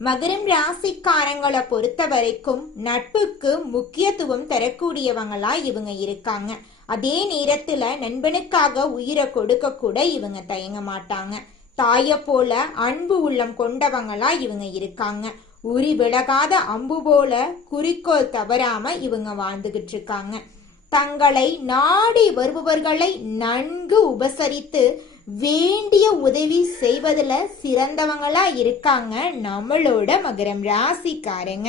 மகரம் ராசிக்காரங்களை பொறுத்த வரைக்கும் நட்புக்கு முக்கியத்துவம் தரக்கூடியவங்களா இவங்க இருக்காங்க. அதே நேரத்துல நண்பனுக்காக உயிரை கொடுக்க கூட இவங்க தயங்க மாட்டாங்க. தாய போல அன்பு உள்ளம் கொண்டவங்களா இவங்க இருக்காங்க. உரி விலகாத அம்பு போல குறிக்கோள் தவறாம இவங்க வாழ்ந்துகிட்டு இருக்காங்க. தங்களை நாடி வருபவர்களை நன்கு உபசரித்து வேண்டிய உதவி செய்வதில் சிறந்தவங்களா இருக்காங்க நம்மளோட மகரம் ராசிக்காரங்க.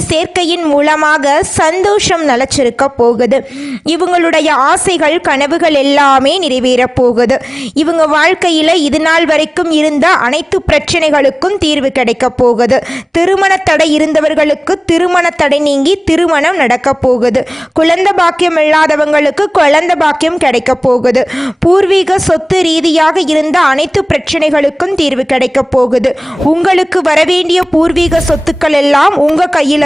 சேர்க்கையின் மூலமாக சந்தோஷம் நிலச்சிருக்க போகுது. இவங்களுடைய ஆசைகள் கனவுகள் எல்லாமே நிறைவேறப் போகுது. இவங்க வாழ்க்கையில இது நாள் வரைக்கும் இருந்த அனைத்து பிரச்சனைகளுக்கும் தீர்வு கிடைக்க போகுது. திருமண தடை இருந்தவர்களுக்கு திருமண தடை நீங்கி திருமணம் நடக்க போகுது. குழந்தை பாக்கியம் இல்லாதவங்களுக்கு குழந்தை பாக்கியம் கிடைக்க போகுது. பூர்வீக சொத்து ரீதியாக இருந்த அனைத்து பிரச்சனைகளுக்கும் தீர்வு கிடைக்க போகுது. உங்களுக்கு வரவேண்டிய பூர்வீக சொத்துக்கள் எல்லாம் உங்க கையில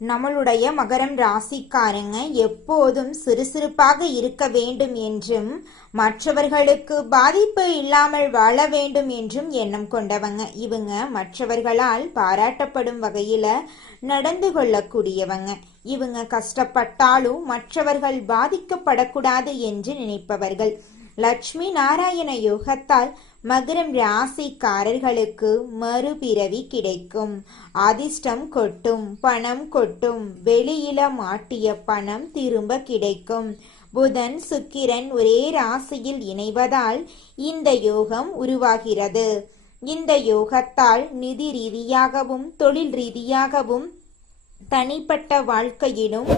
நம்மளுடைய மகரம் ராசிக்காரங்க எப்போதும் சுறுசுறுப்பாக இருக்க வேண்டும் என்றும் மற்றவர்களுக்கு பாதிப்பு இல்லாமல் வாழ வேண்டும் என்றும் எண்ணம் கொண்டவங்க. இவங்க மற்றவர்களால் பாராட்டப்படும் வகையில நடந்து கொள்ளக்கூடியவங்க. இவங்க கஷ்டப்பட்டாலும் மற்றவர்கள் பாதிக்கப்படக்கூடாது என்று நினைப்பவர்கள். லட்சுமி நாராயண யோகத்தால் மகரம் ராசிக்காரர்களுக்கு மறுபிறவி கிடைக்கும். அதிர்ஷ்டம் கொட்டும் பணம் கொட்டும் வெளியில மாட்டிய பணம் திரும்ப கிடைக்கும். புதன் சுக்கிரன் ஒரே ராசியில் இணைவதால் இந்த யோகம் உருவாகிறது. இந்த யோகத்தால் நிதி ரீதியாகவும் தொழில் ரீதியாகவும் தனிப்பட்ட வாழ்க்கையிலும்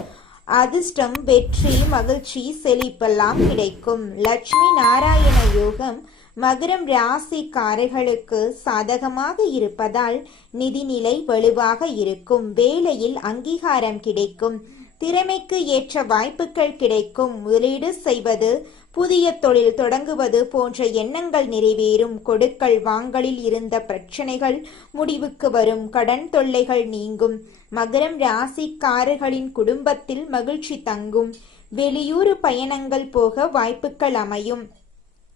அதிர்ஷ்டம் வெற்றி மகிழ்ச்சி செழிப்பெல்லாம் கிடைக்கும். லட்சுமி நாராயண யோகம் மகரம் ராசிக்காரர்களுக்கு சாதகமாக இருப்பதால் நிதிநிலை வலுவாக இருக்கும். வேலையில் அங்கீகாரம் கிடைக்கும். திறமைக்கு ஏற்ற வாய்ப்புகள் கிடைக்கும். முதலீடு செய்வது புதிய தொழில் தொடங்குவது போன்ற எண்ணங்கள் நிறைவேறும். கொடுக்கல் வாங்கலில் இருந்த பிரச்சனைகள் முடிவுக்கு வரும். கடன் தொல்லைகள் நீங்கும். மகரம் ராசிக்காரர்களின் குடும்பத்தில் மகிழ்ச்சி தங்கும். வெளியூர் பயணங்கள் போக வாய்ப்புகள் அமையும்.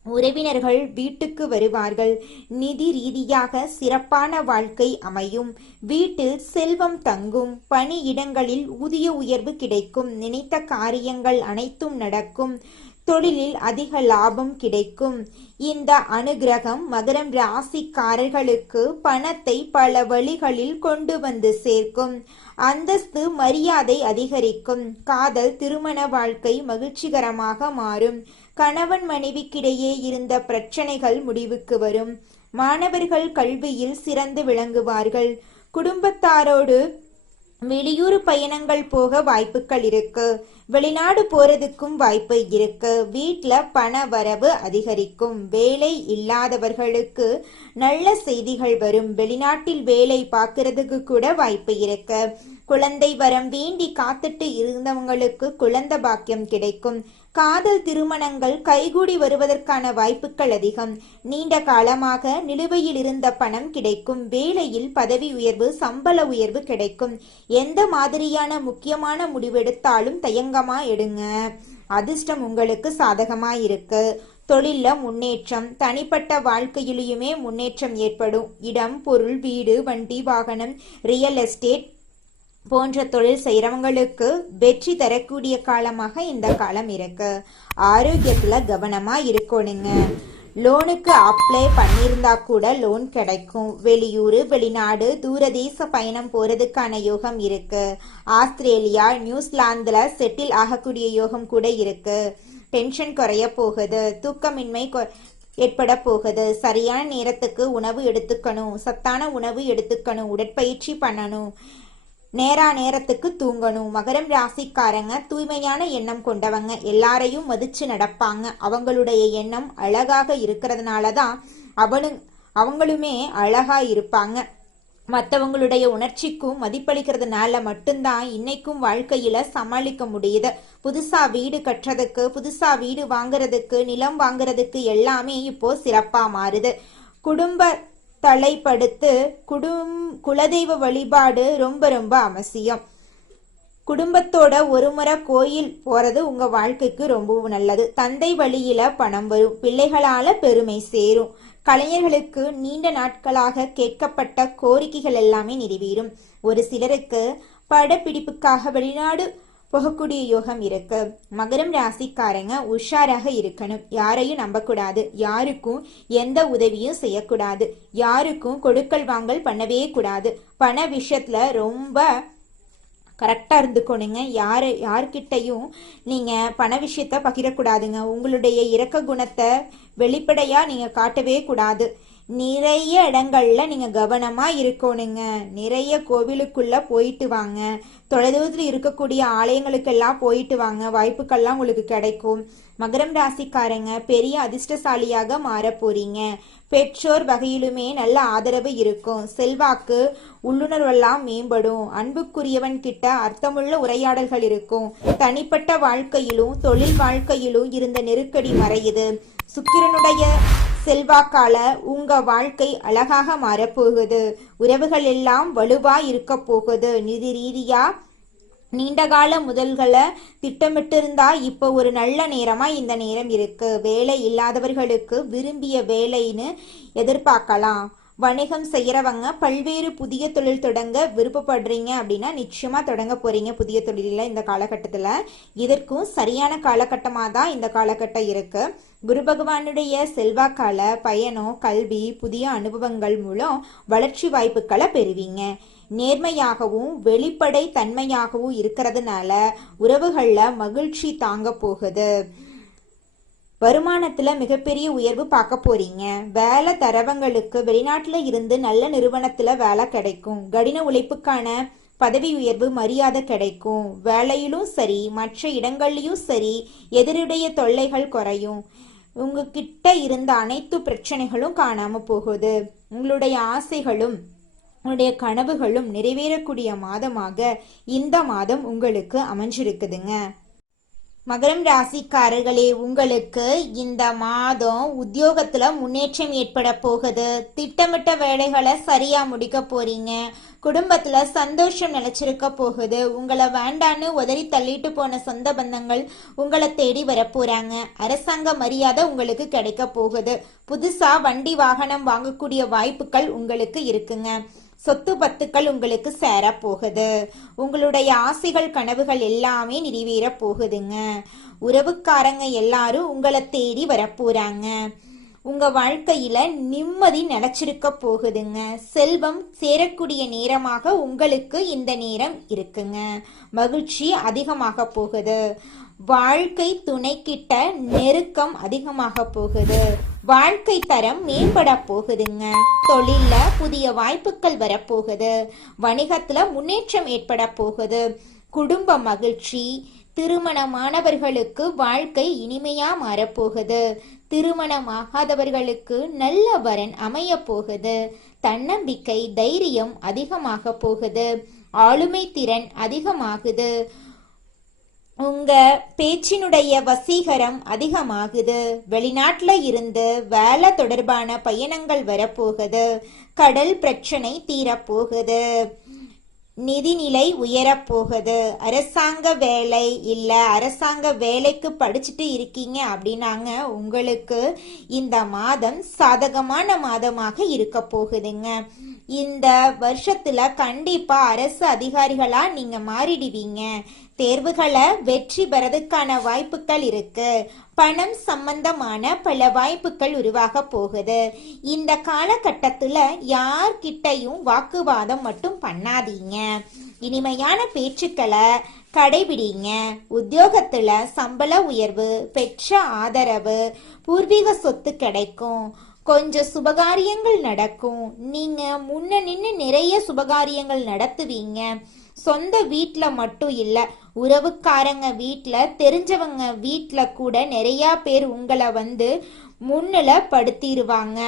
உறவினர்கள் வீட்டுக்கு வருவார்கள். நிதி ரீதியாக சிறப்பான வாழ்க்கை அமையும். வீட்டில் செல்வம் தங்கும். பணியிடங்களில் ஊதிய உயர்வு கிடைக்கும். நினைத்த காரியங்கள் அனைத்தும் நடக்கும். தொழிலில் அதிக லாபம் கிடைக்கும். இந்த அனுகிரகம் மகரம் ராசிக்காரர்களுக்கு பணத்தை பல வழிகளில் கொண்டு வந்து சேர்க்கும். அந்தஸ்து மரியாதை அதிகரிக்கும். காதல் திருமண வாழ்க்கை மகிழ்ச்சிகரமாக மாறும். கணவன் மனைவிக்கிடையே இருந்த பிரச்சனைகள் முடிவுக்கு வரும். மாணவர்கள் கல்வியில் சிறந்து விளங்குவார்கள். குடும்பத்தாரோடு வெளியூர் பயணங்கள் போக வாய்ப்புகள் இருக்கு. வெளிநாடு போறதுக்கும் வாய்ப்பு இருக்கு. வீட்ல பண வரவு அதிகரிக்கும். வேலை இல்லாதவர்களுக்கு நல்ல செய்திகள் வரும். வெளிநாட்டில் வேலை பார்க்கறதுக்கு கூட வாய்ப்பு இருக்கு. குழந்தை வரம் வேண்டி காத்துட்டு இருந்தவங்களுக்கு குழந்தை பாக்கியம் கிடைக்கும். காதல் திருமணங்கள் கைகூடி வருவதற்கான வாய்ப்புகள் அதிகம். நீண்ட காலமாக நிலுவையில் இருந்த பணம் கிடைக்கும். வேலையில் பதவி உயர்வு சம்பள உயர்வு கிடைக்கும். எந்த மாதிரியான முக்கியமான முடிவெடுத்தாலும் தயங்கமா எடுங்க. அதிர்ஷ்டம் உங்களுக்கு சாதகமா இருக்கு. தொழில்ல முன்னேற்றம். தனிப்பட்ட வாழ்க்கையிலுமே முன்னேற்றம் ஏற்படும். இடம் பொருள் வீடு வண்டி வாகனம் ரியல் எஸ்டேட் போன்ற தொழில் செய்கிறவங்களுக்கு வெற்றி தரக்கூடிய காலமாக இந்த காலம் இருக்கு. ஆரோக்கியத்துல கவனமா இருக்கணுங்க. லோனுக்கு அப்ளை பண்ணியிருந்தா கூட லோன் கிடைக்கும். வெளியூர் வெளிநாடு தூரதேச பயணம் போறதுக்கான யோகம் இருக்கு. ஆஸ்திரேலியா நியூசிலாந்துல செட்டில் ஆகக்கூடிய யோகம் கூட இருக்கு. டென்ஷன் குறைய போகுது. தூக்கமின்மை கொ- ஏற்பட போகுது. சரியான நேரத்துக்கு உணவு எடுத்துக்கணும். சத்தான உணவு எடுத்துக்கணும். உடற்பயிற்சி பண்ணணும். நேரா நேரத்துக்கு தூங்கணும். மகரம் ராசிக்காரங்க தூய்மையான எண்ணம் கொண்டவங்க. எல்லாரையும் மதிச்சு நடப்பாங்க. அவங்களுடைய எண்ணம் அழகாக இருக்கிறதுனால தான் அவனு அவங்களுமே அழகா இருப்பாங்க. மற்றவங்களுடைய உணர்ச்சிக்கும் மதிப்பளிக்கிறதுனால மட்டும்தான் இன்னைக்கும் வாழ்க்கையில சமாளிக்க முடியுது. புதுசா வீடு கட்டுறதுக்கு புதுசா வீடு வாங்குறதுக்கு நிலம் வாங்குறதுக்கு எல்லாமே இப்போ சிறப்பா மாறுது. குடும்ப தலைப்படுத்து குடும் குலதெய்வ வழிபாடு ரொம்ப ரொம்ப அவசியம். குடும்பத்தோட ஒரு முறை கோயில் போறது உங்க வாழ்க்கைக்கு ரொம்பவும் நல்லது. தந்தை வழியில பணம் வரும். பிள்ளைகளால பெருமை சேரும். கலைஞர்களுக்கு நீண்ட நாட்களாக கேட்கப்பட்ட கோரிக்கைகள் எல்லாமே நிறைவேறும். ஒரு சிலருக்கு படப்பிடிப்புக்காக வெளிநாடு போகக்கூடிய யோகம் இருக்கு. மகரம் ராசிக்காரங்க உஷாராக இருக்கணும். யாரையும் நம்பக்கூடாது. யாருக்கும் எந்த உதவியும் செய்யக்கூடாது. யாருக்கும் கொடுக்கல் வாங்கல் பண்ணவே கூடாது. பண விஷயத்துல ரொம்ப கரெக்டாக இருந்துக்கணுங்க. யார் யார்கிட்டையும் நீங்கள் பண விஷயத்த பகிரக்கூடாதுங்க. உங்களுடைய இரக்க குணத்தை வெளிப்படையாக நீங்கள் காட்டவே கூடாது. நிறைய இடங்கள்ல நீங்க கவனமா இருக்கணுங்க. நிறைய கோவிலுக்குள்ள போயிட்டு வாங்க. தொலைதூரத்தில் இருக்கக்கூடிய ஆலயங்களுக்கெல்லாம் போயிட்டு வாங்க. வாய்ப்புகள்லாம் உங்களுக்கு கிடைக்கும். மகரம் ராசிக்காரங்க பெரிய அதிர்ஷ்டசாலியாக மாறப் போறீங்க. பெற்றோர் வகையிலுமே நல்ல ஆதரவு இருக்கும். செல்வாக்கு உள்ளுணர்வெல்லாம் மேம்படும். அன்புக்குரியவன் கிட்ட அர்த்தமுள்ள உரையாடல்கள் இருக்கும். தனிப்பட்ட வாழ்க்கையிலும் தொழில் வாழ்க்கையிலும் இருந்த நெருக்கடி மறையுது. சுக்கிரனுடைய செல்வாக்கால உங்க வாழ்க்கை அழகாக மாறப்போகுது. உறவுகள் எல்லாம் வலுவா இருக்க போகுது. நிதி ரீதியா நீண்டகால முதல்களை திட்டமிட்டிருந்தா இப்போ ஒரு நல்ல நேரமா இந்த நேரம் இருக்கு. வேலை இல்லாதவர்களுக்கு விரும்பிய வேலைன்னு எதிர்பார்க்கலாம். வணிகம் செய்கிறவங்க பல்வேறு புதிய தொழில் தொடங்க விருப்பப்படுறீங்க அப்படின்னா நிச்சயமாக தொடங்க போகிறீங்க புதிய தொழிலில் இந்த காலகட்டத்தில். இதற்கும் சரியான காலகட்டமாக தான் இந்த காலகட்டம் இருக்குது குரு பகவானுடைய செல்வாக்கால பயணம் கல்வி புதிய அனுபவங்கள் மூலம் வளர்ச்சி வாய்ப்புகளை பெறுவீங்க. நேர்மையாகவும் வெளிப்படை தன்மையாகவும் இருக்கிறதுனால உறவுகளில் மகிழ்ச்சி தாங்க போகுது. வருமானத்தில் மிகப்பெரிய உயர்வு பார்க்க போறீங்க. வேலை தரவங்களுக்கு வெளிநாட்டில் இருந்து நல்ல நிறுவனத்தில் வேலை கிடைக்கும். கடின உழைப்புக்கான பதவி உயர்வு மரியாதை கிடைக்கும். வேலையிலும் சரி மற்ற இடங்கள்லையும் சரி எதிரிடைய தொல்லைகள் குறையும். உங்ககிட்ட இருந்த அனைத்து பிரச்சனைகளும் காணாமல் போகுது. உங்களுடைய ஆசைகளும் உங்களுடைய கனவுகளும் நிறைவேறக்கூடிய மாதமாக இந்த மாதம் உங்களுக்கு அமைஞ்சிருக்குதுங்க. மகரம் ராசிக்காரர்களே உங்களுக்கு இந்த மாதம் உத்தியோகத்துல முன்னேற்றம் ஏற்பட போகுது. திட்டமிட்ட வேலைகளை சரியா முடிக்க போறீங்க. குடும்பத்துல சந்தோஷம் நிலைச்சிருக்க போகுது. உங்களை வேண்டான்னு உதறி தள்ளிட்டு போன சொந்த பந்தங்கள் உங்களை தேடி வரப்போறாங்க அரசாங்க மரியாதை உங்களுக்கு கிடைக்க போகுது. புதுசா வண்டி வாகனம் வாங்கக்கூடிய வாய்ப்புகள் உங்களுக்கு இருக்குங்க. சொத்து பத்துக்கள் உங்களுக்கு சேர போகுது உங்களுடைய ஆசைகள் கனவுகள் எல்லாமே நிறைவேற போகுதுங்க உறவுக்காரங்க எல்லாரும் உங்களை தேடி வரப்போறாங்க. உங்க வாழ்க்கையில நிம்மதி நிலைச்சிருக்க போகுதுங்க. செல்வம் சேரக்கூடிய நேரமாக உங்களுக்கு இந்த நேரம் இருக்குங்க. மகிழ்ச்சி அதிகமாக போகுது. வாழ்க்கை துணைக்கிட்ட நெருக்கம் அதிகமாக போகுது. வாழ்க்கை தரம் மேம்பட போகுதுங்க. தொழில்ல புதிய வாய்ப்புகள் வரப்போகுது வணிகத்துல முன்னேற்றம் ஏற்பட போகுது. குடும்ப மகிழ்ச்சி திருமணமானவர்களுக்கு வாழ்க்கை இனிமையா மாறப்போகுது திருமணமாகாதவர்களுக்கு நல்ல வரன் அமைய போகுது. தன்னம்பிக்கை தைரியம் அதிகமாக போகுது. ஆளுமை திறன் அதிகமாகுது. உங்க பேச்சினுடைய வசீகரம் அதிகமாகுது. வெளிநாட்டுல இருந்து வேலை தொடர்பான பயணங்கள் வரப்போகுது. கடல் பிரச்சனை தீரப்போகுது. நிதிநிலை உயரப்போகுது. அரசாங்க வேலை இல்லை அரசாங்க வேலைக்கு படிச்சுட்டு இருக்கீங்க அப்படின்னாங்க. உங்களுக்கு இந்த மாதம் சாதகமான மாதமாக இருக்க போகுதுங்க. இந்த வருஷத்துல கண்டிப்பா அரசு அதிகாரிகளா நீங்க மாறிடுவீங்க. தேர்வுகளை வெற்றி பெறதுக்கான வாய்ப்புகள் இருக்கு. பணம் சம்பந்தமான பல வாய்ப்புகள் உருவாக போகுது. இந்த காலகட்டத்துல யார்கிட்டையும் வாக்குவாதம் மட்டும் பண்ணாதீங்க. இனிமையான பேச்சுக்களை கடைபிடிங்க. உத்தியோகத்துல சம்பள உயர்வு பெற்ற ஆதரவு பூர்வீக சொத்து கிடைக்கும். கொஞ்சம் சுபகாரியங்கள் நடக்கும். நீங்க முன்ன நின்று நிறைய சுபகாரியங்கள் நடத்துவீங்க. சொந்த வீட்டில் மட்டும் இல்லை உறவுக்காரங்க வீட்டில் தெரிஞ்சவங்க வீட்டில் கூட நிறையா பேர் உங்களை வந்து முன்னில் படுத்திடுவாங்க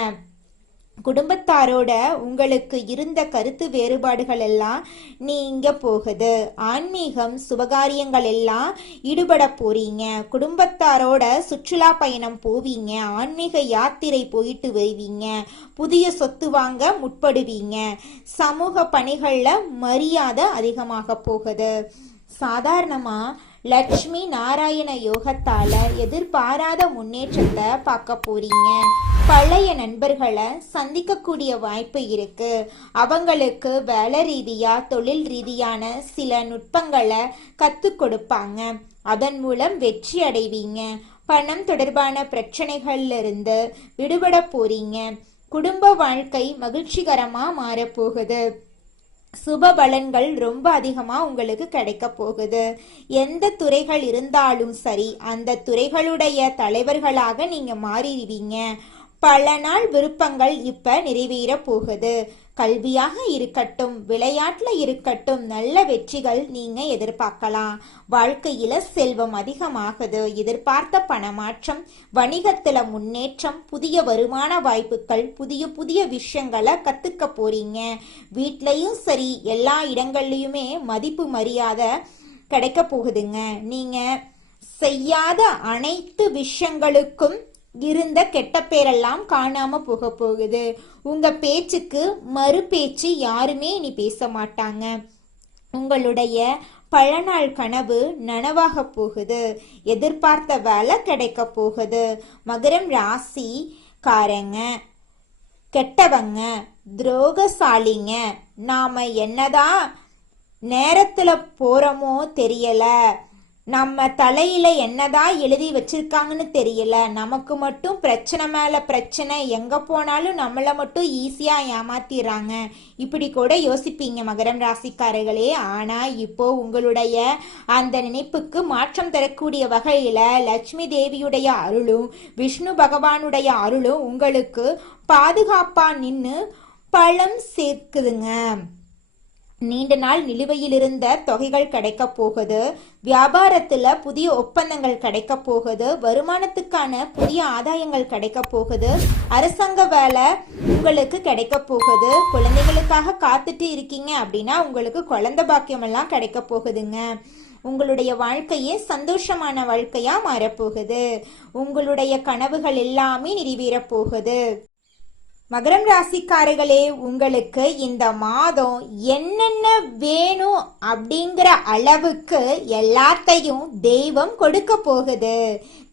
குடும்பத்தாரோட உங்களுக்கு இருந்த கருத்து வேறுபாடுகள் எல்லாம் நீங்க போகுது. ஆன்மீகம் சுபகாரியங்கள் எல்லாம் ஈடுபட போறீங்க. குடும்பத்தாரோட சுற்றுலா பயணம் போவீங்க. ஆன்மீக யாத்திரை போயிட்டு வருவீங்க. புதிய சொத்து வாங்க முற்படுவீங்க. சமூக பணிகள்ல மரியாதை அதிகமாக போகுது. சாதாரணமா லக்ஷ்மி நாராயண யோகத்தால எதிர்பாராத முன்னேற்றத்தை பார்க்க போறீங்க. பழைய நண்பர்களை சந்திக்கக்கூடிய வாய்ப்பு இருக்கு. அவங்களுக்கு வேலை ரீதியா தொழில் ரீதியான சில நுட்பங்களை கற்றுக் கொடுப்பாங்க. அதன் மூலம் வெற்றி அடைவீங்க. பணம் தொடர்பான பிரச்சனைகள்ல இருந்து விடுபட போறீங்க. குடும்ப வாழ்க்கை மகிழ்ச்சிகரமா மாறப்போகுது சுப பலன்கள் ரொம்ப அதிகமா உங்களுக்கு கிடைக்க போகுது. எந்த துறைகள் இருந்தாலும் சரி அந்த துறைகளுடைய தலைவர்களாக நீங்க மாறிடுவீங்க. பல நாள் விருப்பங்கள் இப்ப நிறைவேற போகுது. கல்வியாக இருக்கட்டும் விளையாட்டுல இருக்கட்டும் நல்ல வெற்றிகள் நீங்க எதிர்பார்க்கலாம். வாழ்க்கையில செல்வம் அதிகமாகுது. எதிர்பார்த்த பணமாற்றம் வணிகத்துல முன்னேற்றம் புதிய வருமான வாய்ப்புகள் புதிய புதிய விஷயங்களை கத்துக்க போறீங்க. வீட்லயும் சரி எல்லா இடங்கள்லயுமே மதிப்பு மரியாதை கிடைக்க போகுதுங்க. நீங்க செய்யாத அனைத்து விஷயங்களுக்கும் இருந்த கெட்ட பேரெல்லாம் காணாம போக போகுது. உங்க பேச்சுக்கு மறு பேச்சு யாருமே இனி பேச மாட்டாங்க. உங்களுடைய பழநாள் கனவு நனவாக போகுது. எதிர்பார்த்த வேலை கிடைக்க போகுது. மகரம் ராசி காரங்க கெட்டவங்க துரோகசாலிங்க நாம என்னதான் நேரத்துல போறோமோ தெரியல. நம்ம தலையில என்னதான் எழுதி வச்சிருக்காங்கன்னு தெரியல. நமக்கு மட்டும் பிரச்சனை மேல பிரச்சனை. எங்க போனாலும் நம்மள மட்டும் ஈஸியா ஏமாத்திடுறாங்க. இப்படி கூட யோசிப்பீங்க மகரம் ராசிக்காரர்களே. ஆனா இப்போ உங்களுடைய அந்த நினைப்புக்கு மாற்றம் தரக்கூடிய வகையில லட்சுமி தேவியுடைய அருளும் விஷ்ணு பகவானுடைய அருளும் உங்களுக்கு பாதுகாப்பா நின்று பழம் சேர்க்குதுங்க. நீண்ட நாள் நிலுவையில் இருந்த தொகைகள் கிடைக்க போகுது. வியாபாரத்துல புதிய ஒப்பந்தங்கள் கிடைக்க போகுது. வருமானத்துக்கான புதிய ஆதாயங்கள் கிடைக்க போகுது. அரசாங்க வேலை உங்களுக்கு கிடைக்க போகுது. குழந்தைகளுக்காக காத்துட்டு இருக்கீங்க அப்படின்னா உங்களுக்கு குழந்தை பாக்கியம் எல்லாம் கிடைக்க போகுதுங்க. உங்களுடைய வாழ்க்கையே சந்தோஷமான வாழ்க்கையா மாறப்போகுது உங்களுடைய கனவுகள் எல்லாமே நிறைவேறப் போகுது. மகரம் ராசிக்காரர்களே உங்களுக்கு இந்த மாதம் என்னென்ன வேணும் அப்படிங்கிற அளவுக்கு எல்லாத்தையும் தெய்வம் கொடுக்க போகுது.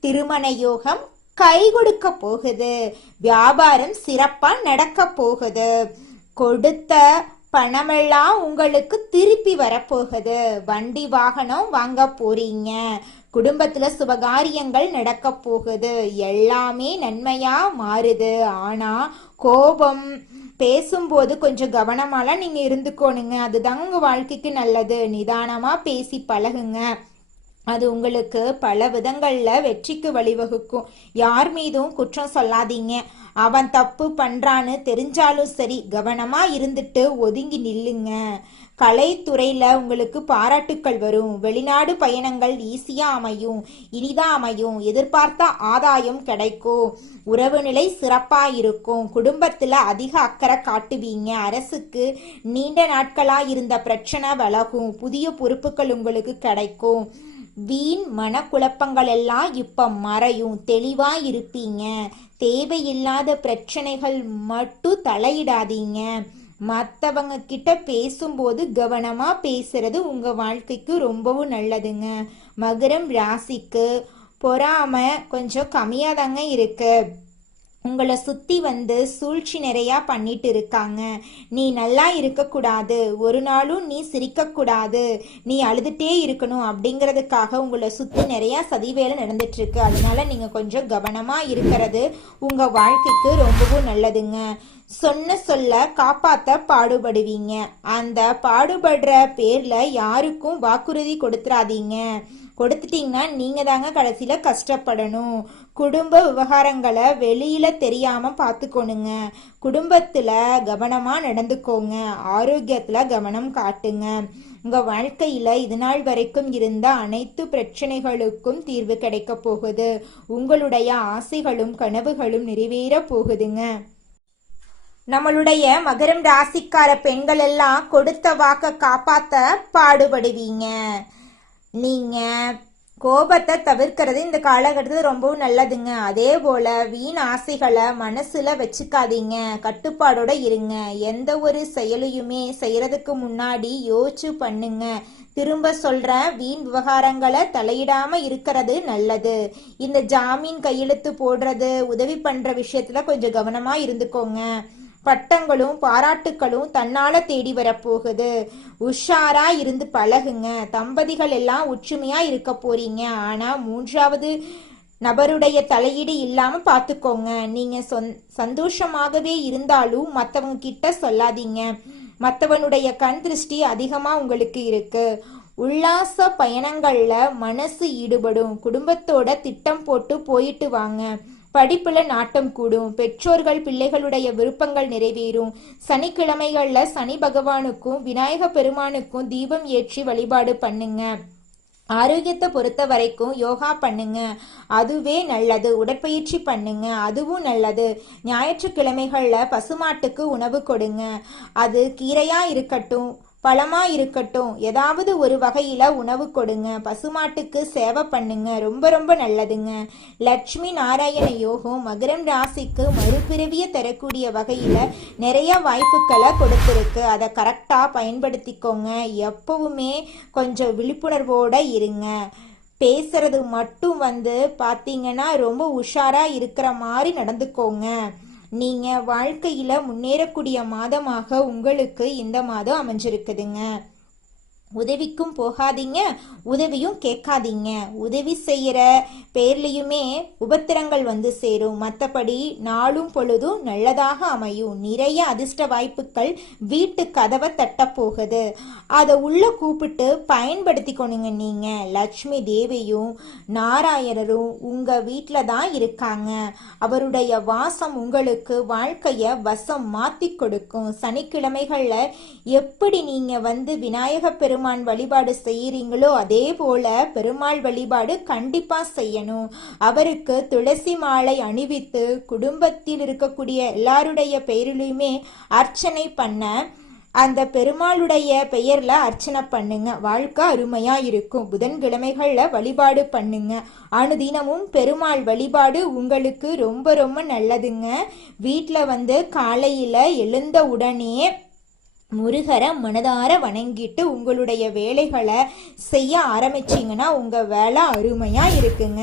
திருமண யோகம் கை கொடுக்க போகுது. வியாபாரம் சிறப்பா நடக்க போகுது. கொடுத்த பணமெல்லாம் உங்களுக்கு திருப்பி வரப்போகுது வண்டி வாகனம் வாங்க போறீங்க. குடும்பத்துல சுபகாரியங்கள் நடக்க போகுது. எல்லாமே நன்மையா மாறுது. ஆனா கோபம் பேசும்போது கொஞ்சம் கவனமாலாம் நீங்க இருந்துக்கோணுங்க. அதுதாங்க உங்க வாழ்க்கைக்கு நல்லது. நிதானமா பேசி பழகுங்க. அது உங்களுக்கு பல விதங்கள்ல வெற்றிக்கு வழிவகுக்கும். யார் மீதும் குற்றம் சொல்லாதீங்க. அவன் தப்பு பண்றான்னு தெரிஞ்சாலும் சரி கவனமா இருந்துட்டு ஒதுங்கி நில்லுங்க. கலைத்துறையில் உங்களுக்கு பாராட்டுக்கள் வரும். வெளிநாடு பயணங்கள் ஈஸியாக அமையும். இனிதாக அமையும். எதிர்பார்த்த ஆதாயம் கிடைக்கும். உறவு நிலை இருக்கும். குடும்பத்தில் அதிக அக்கறை காட்டுவீங்க. அரசுக்கு நீண்ட நாட்களாக இருந்த பிரச்சனை விலகும் புதிய பொறுப்புகள் உங்களுக்கு கிடைக்கும். வீண் மனக்குழப்பங்கள் எல்லாம் இப்போ மறையும். தெளிவாக இருப்பீங்க. தேவையில்லாத பிரச்சனைகள் மட்டும் தலையிடாதீங்க. மற்றவங்க கிட்ட பேசும்போது கவனமாக பேசுறது உங்கள் வாழ்க்கைக்கு ரொம்பவும் நல்லதுங்க. மகரம் ராசிக்கு பொறாமை கொஞ்சம் கம்மியாக தாங்க இருக்குது உங்களை சுத்தி வந்து சூழ்ச்சி நிறையா பண்ணிட்டு இருக்காங்க. நீ நல்லா இருக்கக்கூடாது. ஒரு நாளும் நீ சிரிக்கக்கூடாது. நீ அழுதுகிட்டே இருக்கணும் அப்படிங்கிறதுக்காக உங்களை சுத்தி நிறையா சதிவேலை நடந்துட்டு இருக்கு அதனால நீங்க கொஞ்சம் கவனமா இருக்கிறது உங்க வாழ்க்கைக்கு ரொம்பவும் நல்லதுங்க. சொன்ன சொல்ல காப்பாத்த பாடுபடுவீங்க. அந்த பாடுபடுற பேர்ல யாருக்கும் வாக்குறுதி கொடுத்துறாதீங்க. கொடுத்துட்டீங்கன்னா நீங்க தாங்க கடைசியில கஷ்டப்படணும். குடும்ப விவகாரங்களை வெளியில தெரியாம பார்த்துக்கணுங்க குடும்பத்துல கவனமா நடந்துக்கோங்க. ஆரோக்கியத்துல கவனம் காட்டுங்க. உங்க வாழ்க்கையில இது நாள் வரைக்கும் இருந்த அனைத்து பிரச்சனைகளுக்கும் தீர்வு கிடைக்க போகுது. உங்களுடைய ஆசைகளும் கனவுகளும் நிறைவேற போகுதுங்க. நம்மளுடைய மகரம் ராசிக்கார பெண்கள் எல்லாம் கொடுத்த வாக்க காப்பாத்த பாடுபடுவீங்க. நீங்கள் கோபத்தை தவிர்க்கிறது இந்த காலகட்டத்தில் ரொம்பவும் நல்லதுங்க. அதே போல் வீண் ஆசைகளை மனசில் வச்சுக்காதீங்க. கட்டுப்பாடோடு இருங்க. எந்த ஒரு செயலையுமே செய்கிறதுக்கு முன்னாடி யோசிச்சு பண்ணுங்க. திரும்ப சொல்கிறேன் வீண் விவகாரங்களை தலையிடாம இருக்கிறது நல்லது. இந்த ஜாமீன் கையெழுத்து போடுறது உதவி பண்ணுற விஷயத்துல கொஞ்சம் கவனமாக இருந்துக்கோங்க. பட்டங்களும் பாராட்டுக்களும் தன்னால தேடி வரப்போகுது. உஷாரா இருந்து பழகுங்க. தம்பதிகள் எல்லாம் ஒற்றுமையா இருக்க போறீங்க. ஆனா மூன்றாவது நபருடைய தலையீடு இல்லாம பாத்துக்கோங்க. நீங்க சந்தோஷமாகவே இருந்தாலும் மத்தவங்க கிட்ட சொல்லாதீங்க. மற்றவனுடைய கண் திருஷ்டி அதிகமா உங்களுக்கு இருக்கு. உல்லாச பயணங்கள்ல மனசு ஈடுபடும். குடும்பத்தோட திட்டம் போட்டு போயிட்டு வாங்க. படிப்புல நாட்டம் கூடும். பெற்றோர்கள் பிள்ளைகளுடைய விருப்பங்கள் நிறைவேறும். சனிக்கிழமைகள்ல சனி பகவானுக்கும் விநாயக பெருமானுக்கும் தீபம் ஏற்றி வழிபாடு பண்ணுங்க. ஆரோக்கியத்தை பொறுத்த வரைக்கும் யோகா பண்ணுங்க. அதுவே நல்லது. உடற்பயிற்சி பண்ணுங்க. அதுவும் நல்லது. ஞாயிற்றுக்கிழமைகளில் பசுமாட்டுக்கு உணவு கொடுங்க. அது கீரையா இருக்கட்டும் பழமா இருக்கட்டும் ஏதாவது ஒரு வகையில உணவு கொடுங்க. பசுமாட்டுக்கு சேவை பண்ணுங்க. ரொம்ப ரொம்ப நல்லதுங்க. லட்சுமி நாராயண யோகம் மகரம் ராசிக்கு மறுபிறவிய தரக்கூடிய வகையில நிறைய வாய்ப்புகளை கொடுத்துருக்கு. அதை கரெக்டா பயன்படுத்திக்கோங்க. எப்பவுமே கொஞ்சம் விழிப்புணர்வோட இருங்க. பேசுறது மட்டும் வந்து பார்த்தீங்கன்னா ரொம்ப உஷாரா இருக்கிற மாதிரி நடந்துக்கோங்க. நீங்க வாழ்க்கையில முன்னேறக்கூடிய மாதமாக உங்களுக்கு இந்த மாதம் அமைஞ்சிருக்குதுங்க. உதவிக்கும் போகாதீங்க உதவியும் கேட்காதீங்க. உதவி செய்கிற பேர்லையுமே உபத்திரங்கள் வந்து சேரும். மற்றபடி நாளும் பொழுதும் நல்லதாக அமையும். நிறைய அதிர்ஷ்ட வாய்ப்புகள் வீட்டு கதவை தட்டப்போகுது அதை உள்ள கூப்பிட்டு பயன்படுத்திக்கணுங்க நீங்கள் லட்சுமி தேவியும் நாராயணரும் உங்கள் வீட்டில் தான் இருக்காங்க. அவருடைய வாசம் உங்களுக்கு வாழ்க்கையை வசம் மாற்றி கொடுக்கும். சனிக்கிழமைகளில் எப்படி நீங்கள் வந்து விநாயக பெரும் பெருமான் வழிபாடு செய்யறீங்களோ அதே போல பெருமாள் வழிபாடு கண்டிப்பா செய்யணும். அவருக்கு துளசி மாலை அணிவித்து குடும்பத்தில் இருக்கக்கூடிய எல்லாருடைய பெயரிலுமே அர்ச்சனை பண்ண அந்த பெருமாளுடைய பெயர்ல அர்ச்சனை பண்ணுங்க. வாழ்க்கை அருமையா இருக்கும். புதன்கிழமைகள்ல வழிபாடு பண்ணுங்க. அனுதினமும் பெருமாள் வழிபாடு உங்களுக்கு ரொம்ப ரொம்ப நல்லதுங்க. வீட்டில் வந்து காலையில எழுந்த உடனே முருகரை மனதார வணங்கிட்டு உங்களுடைய வேலைகளை செய்ய ஆரம்பிச்சிங்கன்னா உங்கள் வேலை அருமையாக இருக்குங்க.